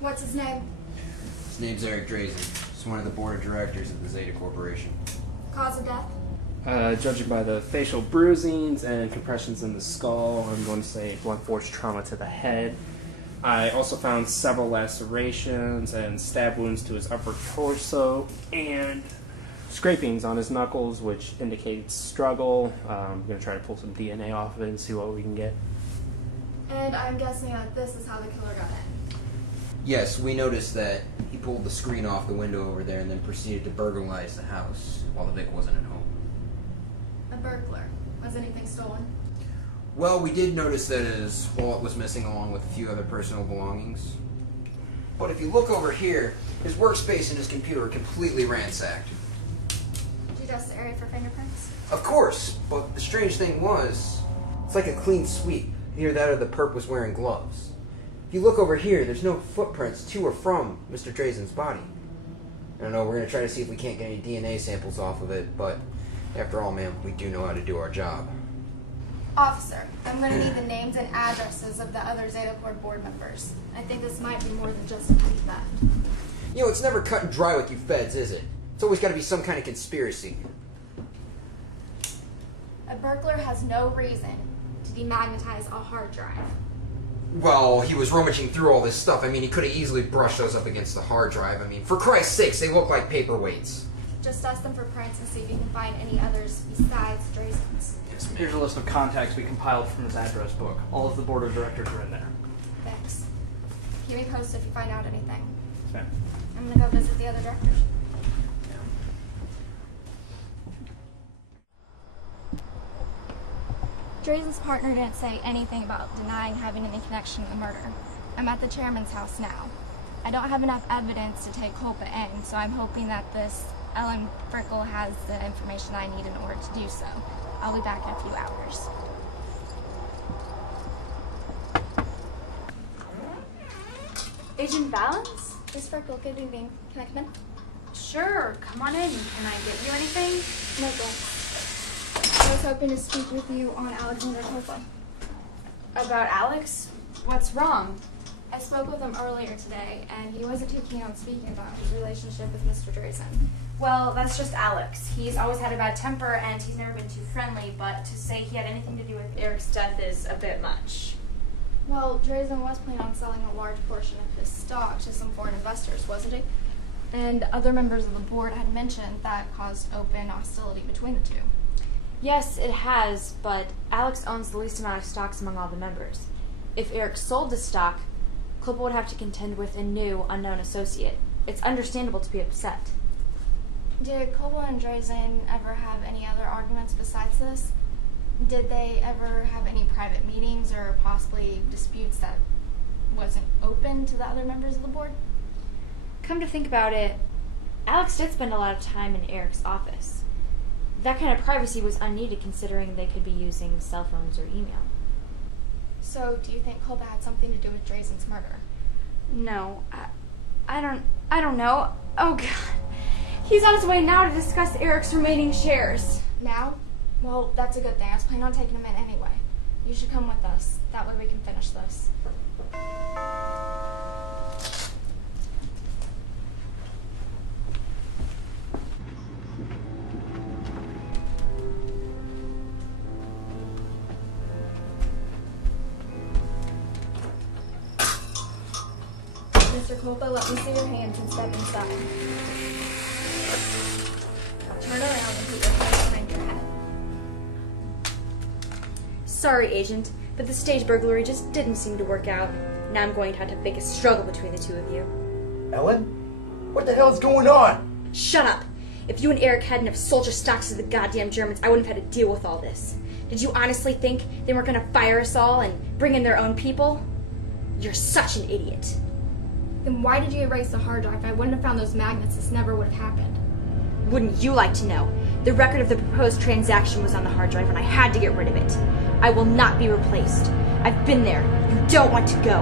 What's his name? His name's Eric Drazen. He's one of the board of directors of the Zeta Corporation. Cause of death? Judging by the facial bruisings and compressions in the skull, I'm going to say blunt force trauma to the head. I also found several lacerations and stab wounds to his upper torso and scrapings on his knuckles, which indicates struggle. I'm going to try to pull some DNA off of it and see what we can get. And I'm guessing that this is how the killer got in. Yes, we noticed that he pulled the screen off the window over there and then proceeded to burglarize the house while the Vic wasn't at home. A burglar. Was anything stolen? Well, we did notice that his wallet was missing along with a few other personal belongings. But if you look over here, his workspace and his computer are completely ransacked. Did you dust the area for fingerprints? Of course, but the strange thing was, it's like a clean sweep. Either that or the perp was wearing gloves. If you look over here, there's no footprints to or from Mr. Drazen's body. I don't know, we're going to try to see if we can't get any DNA samples off of it, but after all, ma'am, we do know how to do our job. Officer, I'm going to need the names and addresses of the other Zeta Corps board members. I think this might be more than just a petty theft. You know, it's never cut and dry with you feds, is it? It's always got to be some kind of conspiracy. A burglar has no reason to demagnetize a hard drive. Well, he was rummaging through all this stuff. I mean, he could have easily brushed those up against the hard drive. I mean, for Christ's sakes, they look like paperweights. Just dust them for prints and see if you can find any others besides Drazen's. Yes, ma'am. Here's a list of contacts we compiled from his address book. All of the board of directors are in there. Thanks. Keep me posted if you find out anything. Yes, ma'am. I'm going to go visit the other directors. Drazen's partner didn't say anything about denying having any connection to the murder. I'm at the chairman's house now. I don't have enough evidence to take culpa in, so I'm hoping that this Ellen Frickle has the information I need in order to do so. I'll be back in a few hours. Agent Valance? Miss Frickle, good evening. Can I come in? Sure, come on in. Can I get you anything? No, thanks. I was hoping to speak with you on Alexander Culpa. About Alex? What's wrong? I spoke with him earlier today, and he wasn't too keen on speaking about his relationship with Mr. Drazen. Well, that's just Alex. He's always had a bad temper, and he's never been too friendly, but to say he had anything to do with Eric's death is a bit much. Well, Drazen was planning on selling a large portion of his stock to some foreign investors, wasn't he? And other members of the board had mentioned that caused open hostility between the two. Yes, it has, but Alex owns the least amount of stocks among all the members. If Eric sold the stock, Culpa would have to contend with a new, unknown associate. It's understandable to be upset. Did Culpa and Drazen ever have any other arguments besides this? Did they ever have any private meetings or possibly disputes that wasn't open to the other members of the board? Come to think about it, Alex did spend a lot of time in Eric's office. That kind of privacy was unneeded considering they could be using cell phones or email. So, do you think Culpa had something to do with Drazen's murder? No, I don't know. Oh God. He's on his way now to discuss Eric's remaining shares. Now? Well, that's a good thing. I was planning on taking him in anyway. You should come with us. That way we can finish this. Mr. Culpa, let me see your hands and step inside. Turn around and put your hands behind your head. Sorry, Agent, but the stage burglary just didn't seem to work out. Now I'm going to have to pick a struggle between the two of you. Ellen? What the hell's going on? Shut up! If you and Eric hadn't have sold your stocks to the goddamn Germans, I wouldn't have had to deal with all this. Did you honestly think they weren't going to fire us all and bring in their own people? You're such an idiot. Then why did you erase the hard drive? If I wouldn't have found those magnets, this never would have happened. Wouldn't you like to know? The record of the proposed transaction was on the hard drive and I had to get rid of it. I will not be replaced. I've been there. You don't want to go.